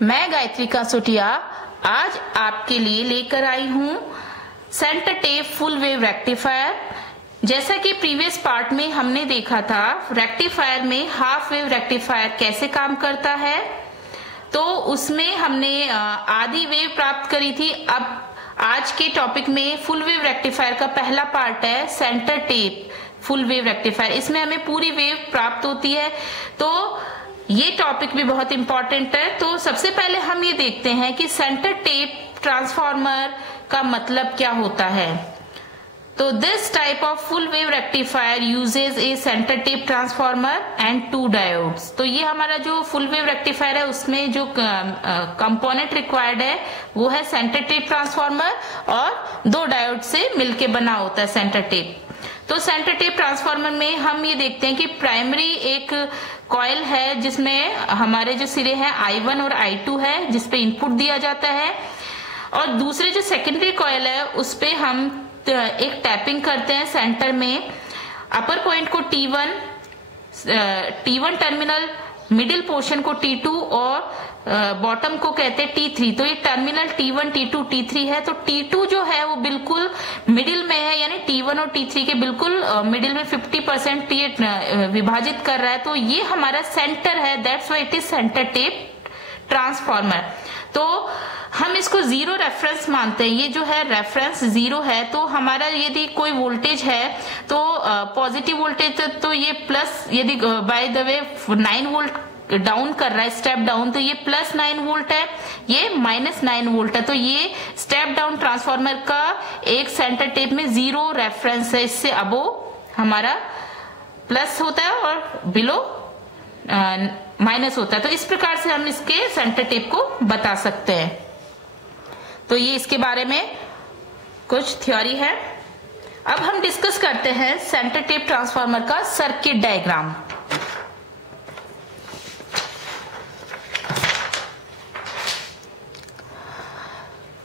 मैं गायत्री कासोटिया आज आपके लिए लेकर आई हूँ centre tap full wave rectifier. जैसा कि प्रीवियस पार्ट में हमने देखा था रेक्टिफायर में हाफ वेव रेक्टिफायर कैसे काम करता है, तो उसमें हमने आधी वेव प्राप्त करी थी। अब आज के टॉपिक में फुल वेव रेक्टिफायर का पहला पार्ट है centre tap full wave rectifier. इसमें हमें पूरी वेव प्राप्त होती है, तो ये टॉपिक भी बहुत इंपॉर्टेंट है। तो सबसे पहले हम ये देखते हैं कि सेंटर टेप ट्रांसफार्मर का मतलब क्या होता है। तो this type of full wave rectifier usage A centre tap transformer and 2 diodes. तो ये हमारा जो फुल वेव रेक्टिफायर है उसमें जो कंपोनेंट रिक्वायर्ड है वो है सेंटर टेप ट्रांसफार्मर और 2 डायोड से मिलके बना होता है सेंटर टेप। तो सेंटर टेप ट्रांसफार्मर में हम ये देखते हैं कि प्राइमरी एक कॉइल है जिसमें हमारे जो सिरे हैं I1 और I2 है जिसपे इनपुट दिया जाता है, और दूसरे जो सेकेंडरी कॉइल है उस पे हम एक टैपिंग करते हैं सेंटर में। अपर पॉइंट को T1 टर्मिनल, मिडिल पोर्शन को T2 और बॉटम को कहते हैं T3। तो ये टर्मिनल T1, T2, T3 है। तो T2 जो है वो बिल्कुल मिडिल में है, यानी T1 और T3 के बिल्कुल मिडिल में 50% ये विभाजित कर रहा है। तो ये हमारा सेंटर है, that's why it is centre tap transformer. तो हम इसको जीरो रेफरेंस मानते हैं। ये जो है रेफरेंस जीरो है, तो हमारा यदि कोई वोल्टेज है तो पॉजिटिव वोल्टेज तो ये प्लस, यदि by the way 9 volt down कर रहा है स्टेप डाउन, तो ये +9 वोल्ट है, ये -9 वोल्ट है। तो ये स्टेप डाउन ट्रांसफार्मर का एक सेंटर टेप में जीरो रेफरेंस है। इससे अबो हमारा प्लस होता है और बिलो माइनस होता है। तो इस प्रकार से हम इसके सेंटर टेप को बता सकते हैं। तो ये इसके बारे में कुछ थ्योरी है। अब हम डिस्कस करते हैं सेंटर टेप ट्रांसफार्मर का circuit diagram.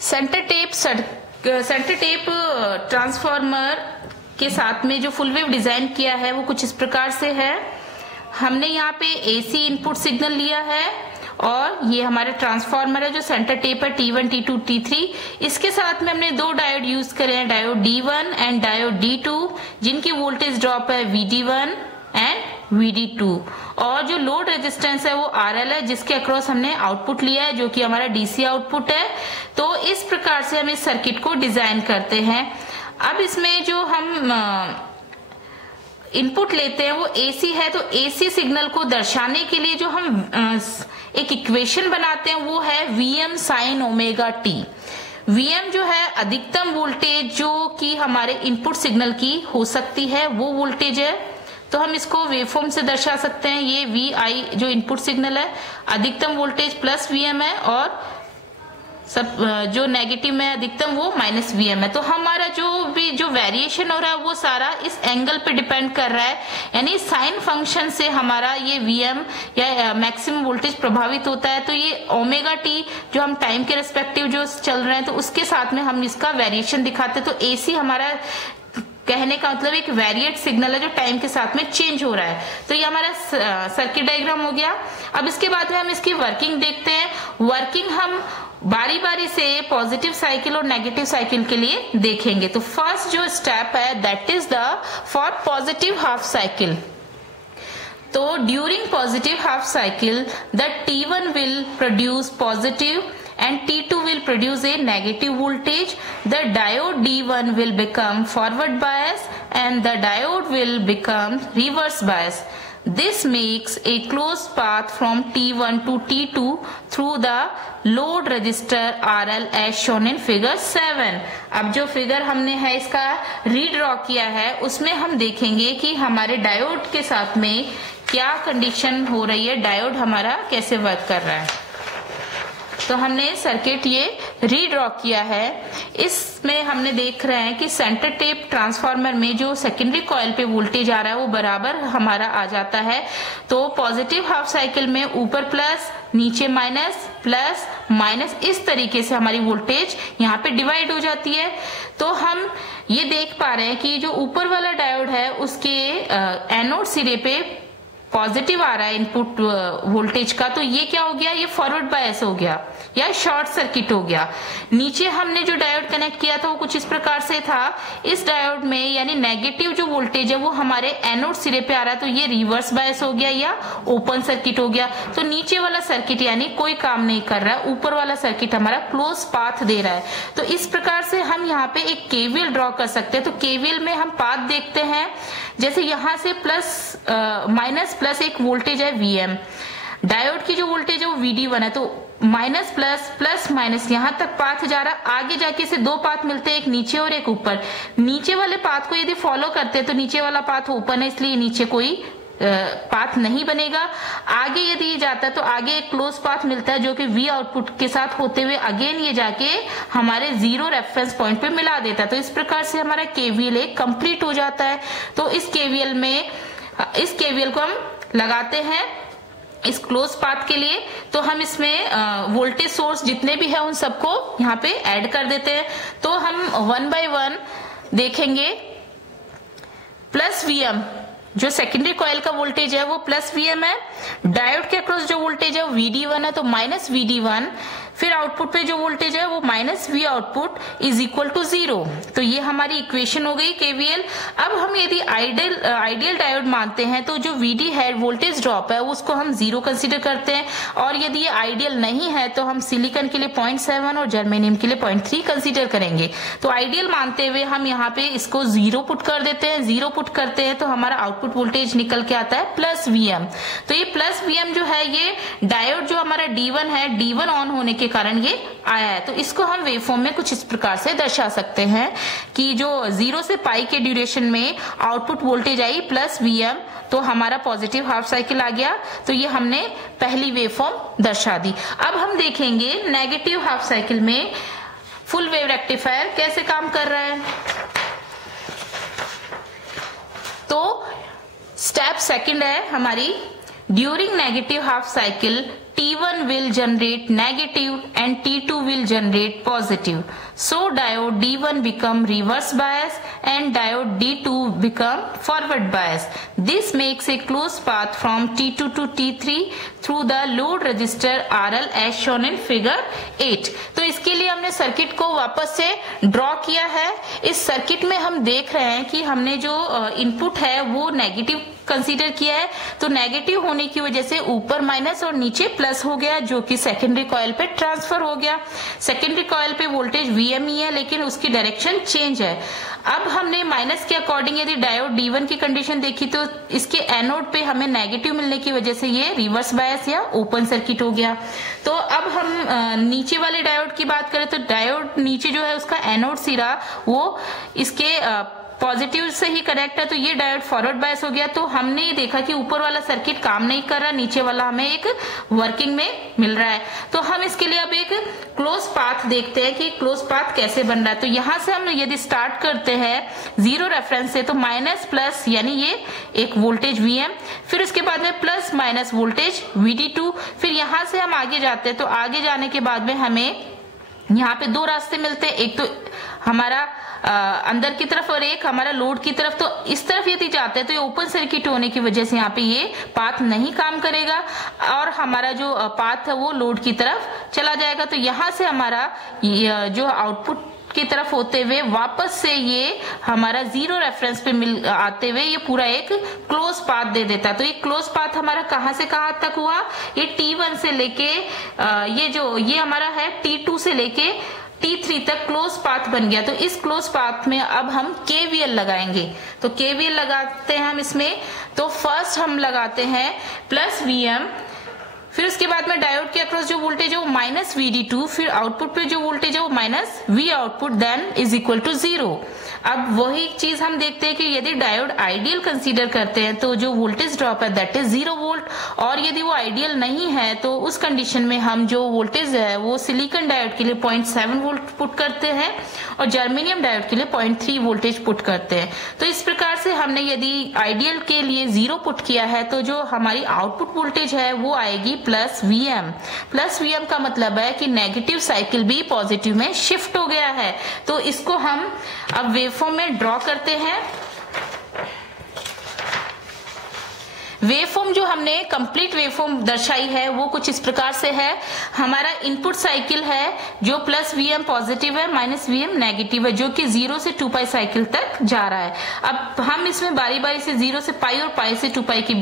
Centre tap transformer के साथ में जो फुल वेव डिजाइन किया है वो कुछ इस प्रकार से है। हमने यहाँ पे AC इनपुट सिग्नल लिया है और ये हमारा ट्रांसफार्मर है जो सेंटर टेप है T1, T2, T3। इसके साथ में हमने 2 डायोड यूज करे हैं, diode D1 and diode D2, जिनकी वोल्टेज ड्रॉप है VD1 एंड VD2। और जो लोड रेजिस्टेंस है वो RL है जिसके अक्रॉस हमने आउटपुट लिया है जो कि हमारा DC आउटपुट है। तो इस प्रकार से हम इस सर्किट को डिजाइन करते हैं। अब इसमें जो हम इनपुट लेते हैं वो AC है, तो AC सिग्नल को दर्शाने के लिए जो हम एक इक्वेशन बनाते हैं वो है Vm sin omega t। Vm जो है अधिकतम वोल्टेज जो कि हमारे इनपुट सिग्नल की हो सकती है वो वोल्टेज है। तो हम इसको वेवफॉर्म से दर्शा सकते हैं। ये Vi जो इनपुट सिग्नल है अधिकतम वोल्टेज प्लस Vm है, और सब जो नेगेटिव में अधिकतम वो -Vm है। तो हमारा जो वेरिएशन हो रहा है वो सारा इस एंगल पे डिपेंड कर रहा है, यानी साइन फंक्शन से हमारा ये Vm या मैक्सिमम वोल्टेज प्रभावित होता है। तो ये ओमेगा t जो हम टाइम के रेस्पेक्टिव जो चल रहे हैं तो उसके साथ में हम इसका वेरिएशन दिखाते हैं। तो AC हमारा कहने का मतलब एक वेरिएट सिग्नल है जो टाइम के साथ में चेंज हो रहा है। तो ये हमारा सर्किट डायग्राम हो गया। अब इसके बाद में हम इसकी वर्किंग देखते हैं। वर्किंग हम बारी बारी से पॉजिटिव साइकिल और नेगेटिव साइकिल के लिए देखेंगे। तो फर्स्ट जो स्टेप है that is the for positive half cycle. तो during positive half cycle the T1 will produce positive and T2 will produce a negative voltage. The diode D1 will become forward bias and the diode will become reverse bias. This makes a closed path from T1 to T2 through the load resistor RL as shown in figure 7. अब जो figure हमने है इसका redraw किया है उसमें हम देखेंगे कि हमारे डायोड के साथ में क्या कंडीशन हो रही है, डायोड हमारा कैसे वर्क कर रहा है। तो हमने सर्किट ये रीड्रॉ किया है। इसमें हमने देख रहे हैं कि सेंटर टेप ट्रांसफार्मर में जो सेकेंडरी कॉइल पे वोल्टेज आ रहा है वो बराबर हमारा आ जाता है। तो पॉजिटिव हाफ साइकिल में ऊपर प्लस, नीचे माइनस, प्लस माइनस, इस तरीके से हमारी वोल्टेज यहाँ पे डिवाइड हो जाती है। तो हम ये देख पा रहे हैं कि जो ऊपर वाला डायोड है उसके एनोड सिरे पे पॉजिटिव आ रहा है इनपुट वोल्टेज का, तो ये क्या हो गया, ये फॉरवर्ड बायस हो गया या शॉर्ट सर्किट हो गया। नीचे हमने जो डायोड कनेक्ट किया था वो कुछ इस प्रकार से था। इस डायोड में यानी नेगेटिव जो वोल्टेज है वो हमारे एनोड सिरे पे आ रहा है, तो ये रिवर्स बायस हो गया या ओपन सर्किट हो गया। तो नीचे वाला सर्किट यानी कोई काम नहीं कर रहा है, ऊपर वाला सर्किट हमारा क्लोज पाथ दे रहा है। तो इस प्रकार से हम यहाँ पे एक केवीएल ड्रॉ कर सकते हैं। तो केवीएल में हम पाथ देखते हैं, जैसे यहाँ से माइनस प्लस एक वोल्टेज है वीएम, डायोड की जो वोल्टेज है वो VD1 है, तो माइनस प्लस प्लस माइनस यहाँ तक पाथ जा रहा। आगे जाके इसे दो पाथ मिलते हैं, एक नीचे और एक ऊपर। नीचे वाले पाथ को यदि फॉलो करते हैं तो नीचे वाला पाथ ओपन है, इसलिए नीचे कोई पाथ नहीं बनेगा। आगे यदि ये जाता है तो आगे एक क्लोज पाथ मिलता है जो कि V आउटपुट के साथ होते हुए अगेन ये जाके हमारे 0 रेफरेंस पॉइंट पे मिला देता है। तो इस प्रकार से हमारा केवीएल एक कंप्लीट हो जाता है। तो इस केवीएल को हम लगाते हैं इस क्लोज पाथ के लिए। तो हम इसमें वोल्टेज सोर्स जितने भी है उन सबको यहाँ पे ऐड कर देते हैं। तो हम 1 बाय 1 देखेंगे। प्लस Vm जो सेकेंडरी कॉइल का वोल्टेज है वो प्लस Vm है, डायोड के अक्रॉस जो वोल्टेज है वो VD1 है, तो माइनस VD1, फिर आउटपुट पे जो वोल्टेज है वो minus V output is equal to 0। तो ये हमारी इक्वेशन हो गई केवीएल। अब हम यदि आइडियल डायोड मानते हैं तो जो VD है वोल्टेज ड्रॉप है उसको हम 0 कंसीडर करते हैं, और यदि ये आइडियल नहीं है तो हम सिलिकॉन के लिए 0.7 और जर्मेनियम के लिए 0.3 कंसीडर करेंगे। तो आइडियल मानते हुए हम यहाँ पे इसको 0 पुट कर देते हैं। 0 पुट करते हैं तो हमारा आउटपुट वोल्टेज निकल के आता है प्लस Vm। तो ये प्लस Vm जो है ये डायोड जो हमारा D1 है, D1 ऑन होने के कारण ये आया है। तो इसको हम वेवफॉर्म में कुछ इस प्रकार से दर्शा सकते हैं कि जो 0 से पाई के ड्यूरेशन में output voltage I plus Vm, तो हमारा पॉजिटिव हाफ साइकिल आ गया। तो ये हमने पहली वेवफॉर्म दर्शा दी। अब हम देखेंगे नेगेटिव हाफ साइकिल में फुल वेव रेक्टिफायर कैसे काम कर रहा है। तो स्टेप सेकंड है हमारी, during negative half cycle T1 will generate negative and T2 will generate positive. So diode D1 become reverse bias and diode D2 become forward bias. This makes a closed path from T2 to T3 through the load resistor RL as shown in figure 8. तो इसके लिए हमने circuit को वापस से draw किया है। इस सर्किट में हम देख रहे हैं कि हमने जो इनपुट है वो नेगेटिव कंसीडर किया है, तो नेगेटिव होने की वजह से ऊपर माइनस और नीचे प्लस हो गया, जो कि सेकेंडरी कॉइल पे ट्रांसफर हो गया। सेकेंडरी कॉइल पे वोल्टेज Vm ही है लेकिन उसकी डायरेक्शन चेंज है। अब हमने माइनस के अकॉर्डिंग यदि डायोड D1 की कंडीशन देखी तो इसके एनोड पे हमें नेगेटिव मिलने की वजह से ये रिवर्स बायस या ओपन सर्किट हो गया। तो अब हम नीचे वाले डायोड की बात करें तो डायोड नीचे जो है उसका एनोड सिरा वो इसके पॉजिटिव से ही कनेक्ट है, तो ये डायोड फॉरवर्ड बायस हो गया। तो हमने ये देखा कि ऊपर वाला सर्किट काम नहीं कर रहा, नीचे वाला हमें एक वर्किंग में मिल रहा है। तो हम इसके लिए अब एक क्लोज पाथ देखते हैं कि क्लोज पाथ कैसे बन रहा है। तो यहां से हम यदि स्टार्ट करते हैं 0 रेफरेंस से, तो माइनस प्लस यानी ये एक वोल्टेज Vm, फिर उसके बाद में प्लस माइनस वोल्टेज VD2, फिर यहां से हम आगे जाते हैं। तो आगे जाने के बाद में हमें यहाँ पे दो रास्ते मिलते हैं, एक तो हमारा अंदर की तरफ और एक हमारा लोड की तरफ। तो इस तरफ यदि जाते हैं तो ये ओपन सर्किट होने की वजह से यहाँ पे ये पाथ नहीं काम करेगा और हमारा जो पाथ है वो लोड की तरफ चला जाएगा। तो यहाँ से हमारा जो आउटपुट की तरफ होते हुए वापस से ये हमारा 0 रेफरेंस पे आते हुए ये पूरा एक क्लोज पाथ दे देता है। तो ये क्लोज पाथ हमारा कहां से कहां तक हुआ, ये T1 से लेके ये हमारा है T2 से लेके T3 तक क्लोज पाथ बन गया। तो इस क्लोज पाथ में अब हम KVL लगाएंगे। तो KVL लगाते हैं हम इसमें। तो फर्स्ट हम लगाते हैं प्लस Vm, फिर उसके बाद में डायोड के अक्रॉस जो वोल्टेज है वो माइनस VD2, फिर आउटपुट पे जो वोल्टेज है वो minus V output, then is equal to 0। अब वही चीज हम देखते हैं कि यदि डायोड आइडियल कंसीडर करते हैं तो जो वोल्टेज ड्रॉप है दैट इज 0 वोल्ट, और यदि वो आइडियल नहीं है तो उस कंडीशन में हम जो वोल्टेज है वो सिलिकॉन डायोड के लिए 0.7 वोल्ट पुट करते हैं और जर्मेनियम डायोड के लिए 0.3 वोल्टेज पुट करते हैं। तो इस प्रकार से हमने यदि आइडियल के लिए 0 पुट किया है तो जो हमारी आउटपुट वोल्टेज है वो आएगी प्लस Vm। प्लस Vm का मतलब है कि नेगेटिव साइकिल भी पॉजिटिव में शिफ्ट हो गया है। तो इसको हम अब वेवफॉर्म में ड्रॉ करते हैं। वेवफॉर्म जो हमने कंप्लीट वेवफॉर्म दर्शाई है वो कुछ इस प्रकार से है। हमारा इनपुट साइकिल है जो प्लस Vm पॉजिटिव है, माइनस Vm नेगेटिव है, जो कि 0 से 2π साइकिल तक जा रहा है। अब हम इसमें बारी बारी से 0 से π और π से 2π की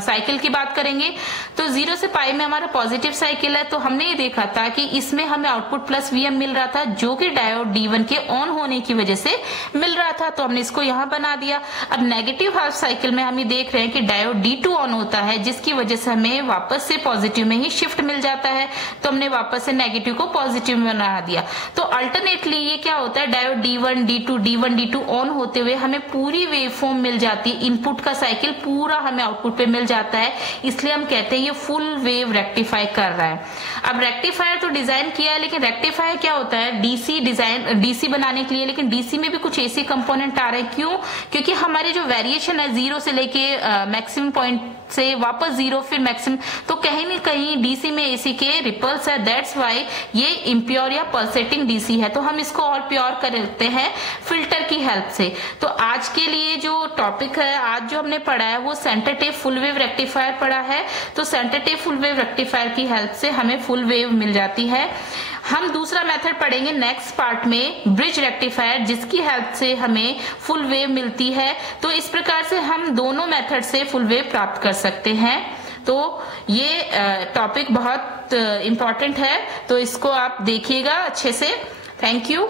साइकिल की बात करेंगे। तो 0 से π में हमारा पॉजिटिव साइकिल है, तो हमने ये देखा था कि इसमें हमें आउटपुट प्लस Vm मिल रहा था, जो कि डायोड D1 के ऑन होने की वजह से मिल रहा था, तो हमने इसको यहां बना दिया। अब नेगेटिव हाफ साइकिल में हम ये देख रहे हैं कि डायोड D2 ऑन होता है, जिसकी वजह से हमें वापस से पॉजिटिव में ही शिफ्ट मिल जाता है, तो हमने वापस से नेगेटिव को पॉजिटिव में बना दिया। तो अल्टरनेटली ये क्या होता है, diode D1 D2 D1 D2 on होते हुए हमें पूरी वेवफॉर्म मिल जाती है, इनपुट का साइकिल पूरा हमें आउटपुट पे मिल जाता है, इसलिए हम कहते हैं ये फुल वेव रेक्टिफाई कर रहा है। अब रेक्टिफायर तो डिजाइन किया है, लेकिन रेक्टिफायर क्या होता है, डीसी बनाने के लिए, लेकिन डीसी में भी कुछ एसी कंपोनेंट आ रहे हैं। क्यों? क्योंकि हमारी जो वेरिएशन है 0 से लेके मैक्सिमम पॉइंट से वापस 0 फिर मैक्सिमम, तो कहीं न कहीं डीसी में एसी के रिपल्स है, दैट्स वाई ये इम्प्योर या पल्सेटिंग डीसी है। तो हम इसको और प्योर करते हैं फिल्टर की हेल्प से। तो आज के लिए जो टॉपिक है, आज जो हमने पढ़ा है वो centre tap full wave rectifier पढ़ा है। तो centre tap full wave rectifier की हेल्प से हमें फुल वेव मिल जाती है। हम दूसरा मेथड पढ़ेंगे नेक्स्ट पार्ट में, ब्रिज रेक्टिफायर, जिसकी हेल्प से हमें फुल वेव मिलती है। तो इस प्रकार से हम दोनों मेथड से फुल वेव प्राप्त कर सकते हैं। तो ये टॉपिक बहुत इम्पोर्टेंट है, तो इसको आप देखिएगा अच्छे से। Thank you.